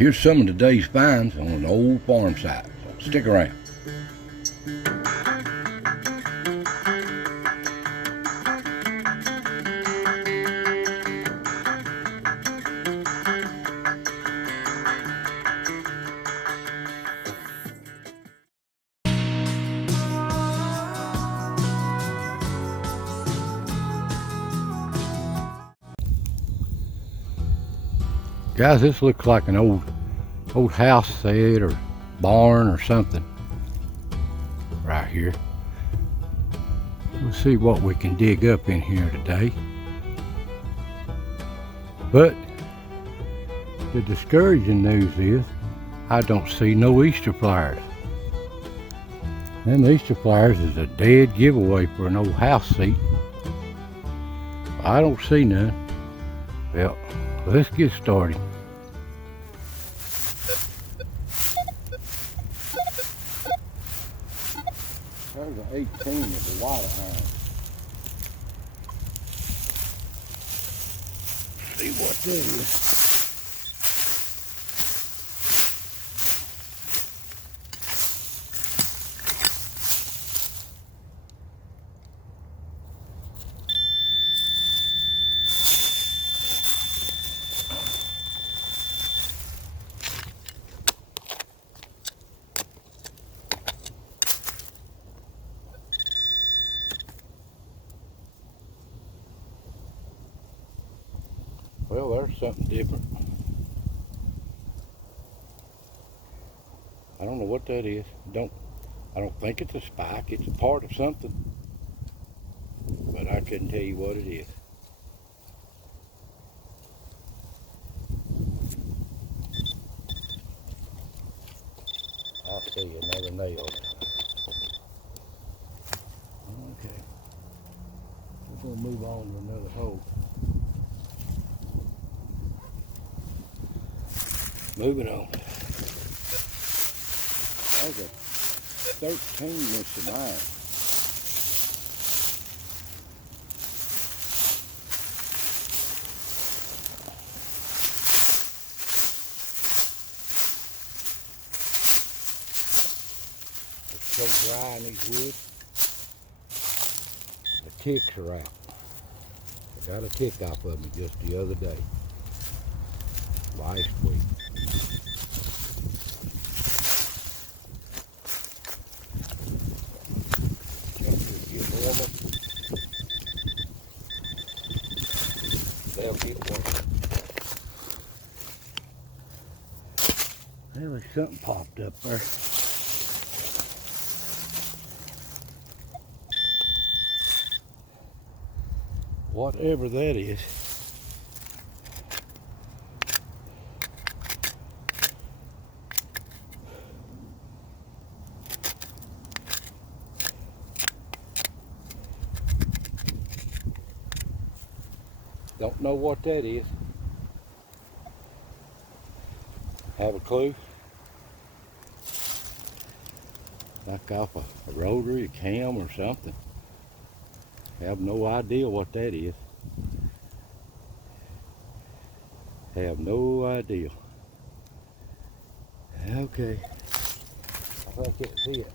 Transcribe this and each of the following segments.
Here's some of today's finds on an old farm site, so stick around. Guys, this looks like an old house set or barn or something right here. We'll see what we can dig up in here today. But the discouraging news is I don't see no Easter flowers. Them Easter flowers is a dead giveaway for an old house seat. I don't see none. Well, let's get started. There's an 18 of the water iron. See what that is. Well, there's something different. I don't know what that is. I don't think it's a spike. It's a part of something. But I couldn't tell you what it is. I'll see you another nail. Okay. We're going to move on to another hole. Moving on. There's a 13 missing iron. It's so dry in these woods. The ticks are out. I got a tick off of me just the other day. Last week. They'll get warmer. There was something popped up there. Whatever that is. Don't know what that is. Have a clue? Knock off a rotary, a cam or something. Have no idea what that is. Have no idea. Okay. I think it's it.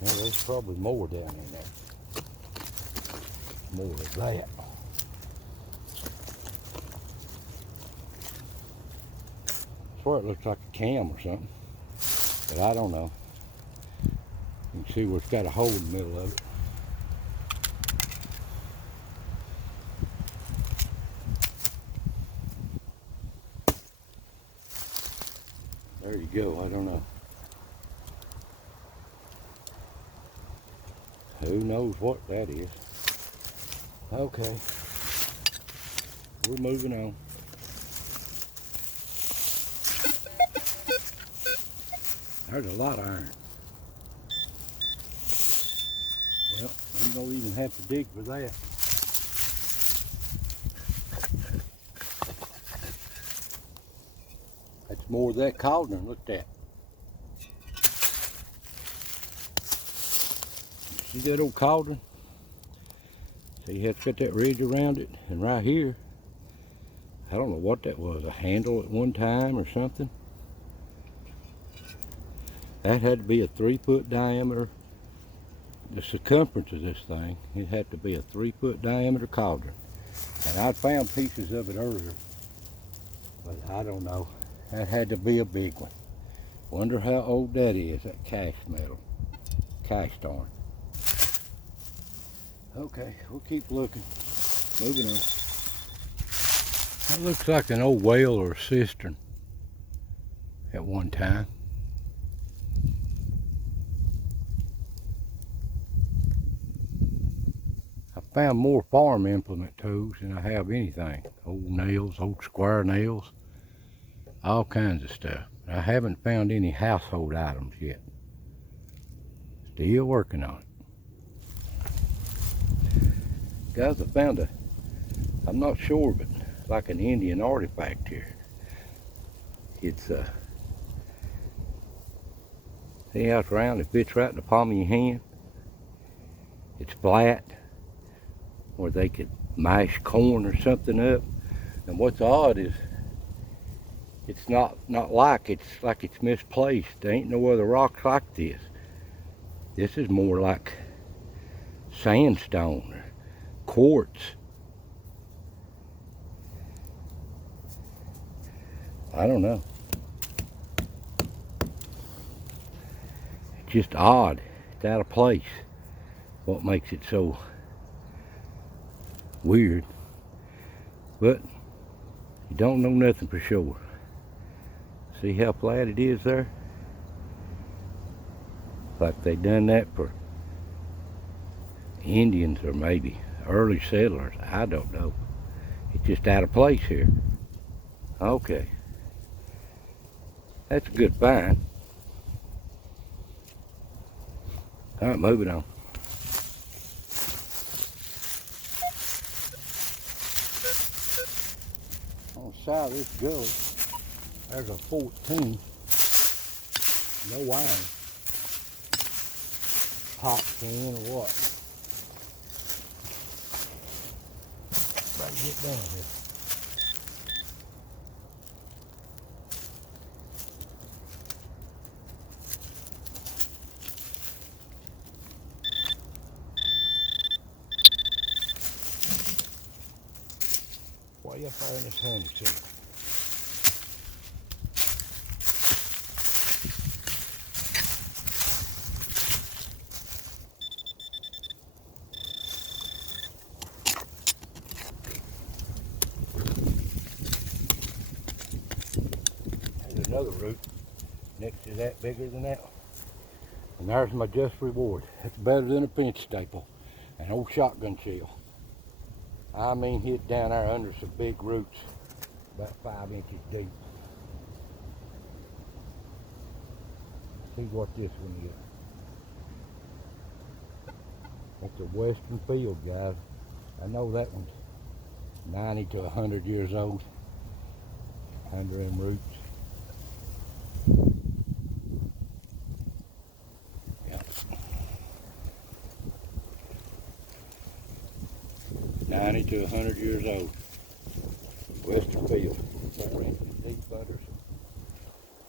Well, there's probably more down in there. More of that. I swear it looks like a cam or something, but I don't know. You can see where it's got a hole in the middle of it. There you go, I don't know. Who knows what that is? Okay, we're moving on. There's a lot of iron. Well, we don't even have to dig for that. That's more of that cauldron. Look at that. See that old cauldron? See, it's got that ridge around it, and right here, I don't know what that was, a handle at one time or something. That had to be a 3-foot diameter. The circumference of this thing, it had to be a 3-foot diameter cauldron. And I'd found pieces of it earlier, but I don't know. That had to be a big one. Wonder how old that is, that cast metal, cast iron. Okay, we'll keep looking. Moving on. That looks like an old well or a cistern at one time. I found more farm implement tools than I have anything. Old nails, old square nails, all kinds of stuff. I haven't found any household items yet. Still working on it. Guys, I found I'm not sure, but like an Indian artifact here. It's see how it's round? It fits right in the palm of your hand. It's flat, or they could mash corn or something up. And what's odd is it's not like it's misplaced. There ain't no other rocks like this. This is more like sandstone or quartz. I don't know. It's just odd. It's out of place. What makes it so weird. But you don't know nothing for sure. See how flat it is there? Like they done that for Indians or maybe early settlers. I don't know. It's just out of place here. Okay. That's a good find. All right, moving on. On the side of this gully, there's a 14. No iron. Pop can or what? Better get down here. Way up there in this honeysuckle. There's another root next to that, bigger than that one. And there's my just reward. That's better than a pinch staple. An old shotgun shell. I mean, hit down there under some big roots, about 5 inches deep. See what this one is. That's a western field, guys. I know that one's 90 to 100 years old under them roots. Yeah. 90 to 100 years old. Western field. 4 inches deep under some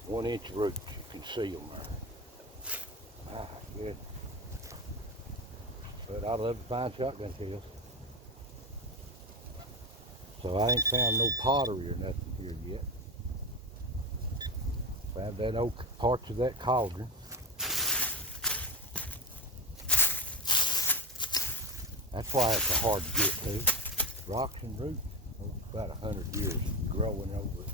1-inch roots. You can see them there. Ah, good. But I love to find shotgun shells. So I ain't found no pottery or nothing here yet. Found that old parts of that cauldron. That's why it's so hard to get to. Rocks and roots. Oh, about 100 years growing over it.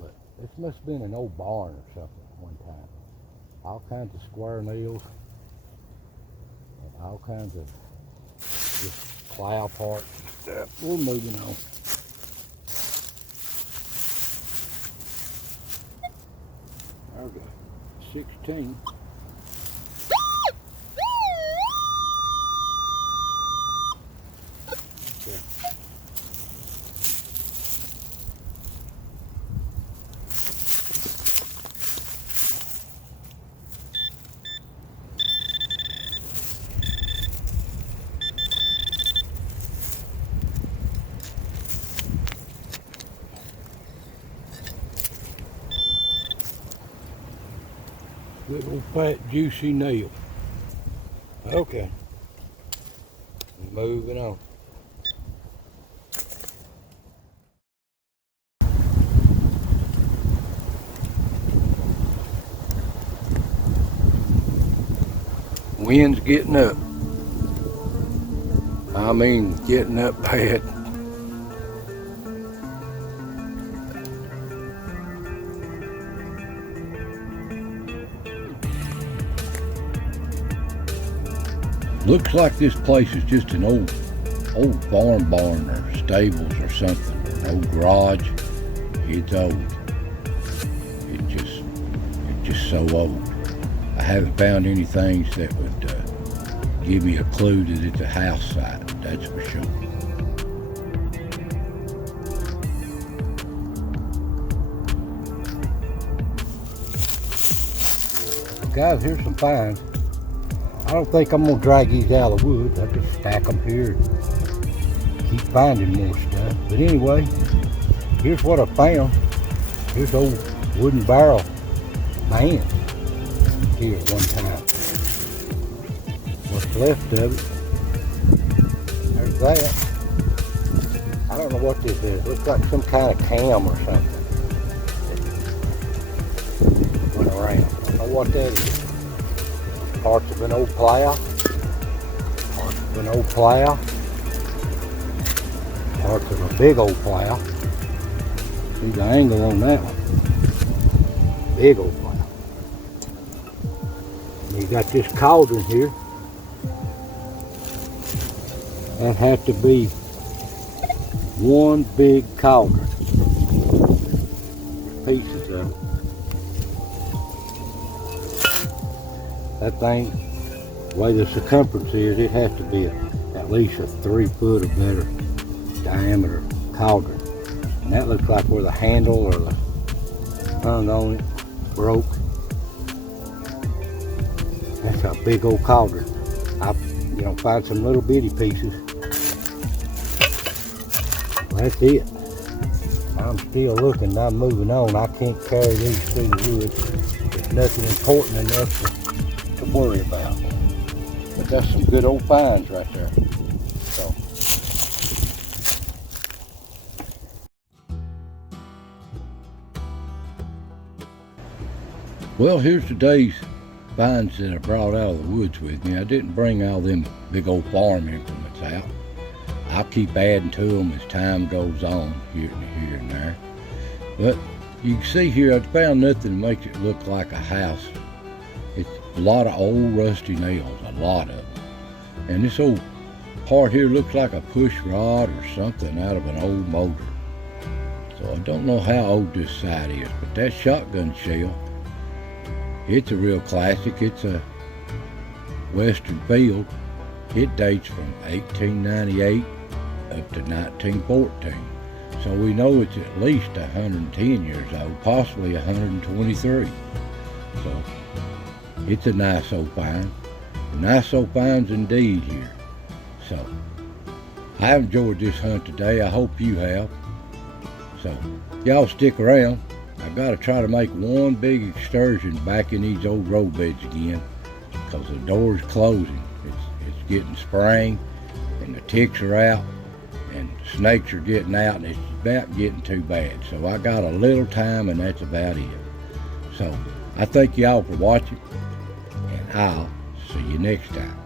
But this must have been an old barn or something at one time. All kinds of square nails. And all kinds of just plow parts and stuff. We're moving on. There we go. 16. Okay. Big old fat juicy nail. Okay. Moving on. Wind's getting up. I mean, getting up bad. Looks like this place is just an old farm barn or stables or something. An old garage. It's old. It's just so old. I haven't found any things that would give me a clue that it's a house site, that's for sure. Guys, here's some finds. I don't think I'm gonna drag these out of the woods. I just stack them here and keep finding more stuff. But anyway, here's what I found. Here's old wooden barrel man here at one time. What's left of it. There's that. I don't know what this is. It looks like some kind of cam or something that went around. I don't know what that is. Parts of an old plow. Parts of an old plow. Parts of a big old plow. See the angle on that one. Big old plow. And you got this cauldron here. That had to be one big cauldron. Pieces of it. That thing, the way the circumference is, it has to be at least a 3 foot or better diameter cauldron. And that looks like where the handle or the tongue on it broke. That's a big old cauldron. I, find some little bitty pieces. That's it. I'm still looking, I'm moving on. I can't carry these through the woods. There's nothing important enough to worry about. But that's some good old finds right there. So. Well, here's today's finds that I brought out of the woods with me. I didn't bring all them big old farm implements out. I'll keep adding to them as time goes on here and there. But you can see here, I found nothing that makes it look like a house. It's a lot of old rusty nails, a lot of them. And this old part here looks like a push rod or something out of an old motor. So I don't know how old this site is, but that shotgun shell, it's a real classic. It's a Western field. It dates from 1898 up to 1914. So we know it's at least 110 years old, possibly 123. So it's a nice old find. Nice old finds indeed here. So I enjoyed this hunt today. I hope you have. So y'all stick around. I gotta try to make one big excursion back in these old road beds again, because the door's closing. It's getting spring, and the ticks are out, and the snakes are getting out, and it's about getting too bad. So I got a little time, and that's about it. So I thank y'all for watching, and I'll see you next time.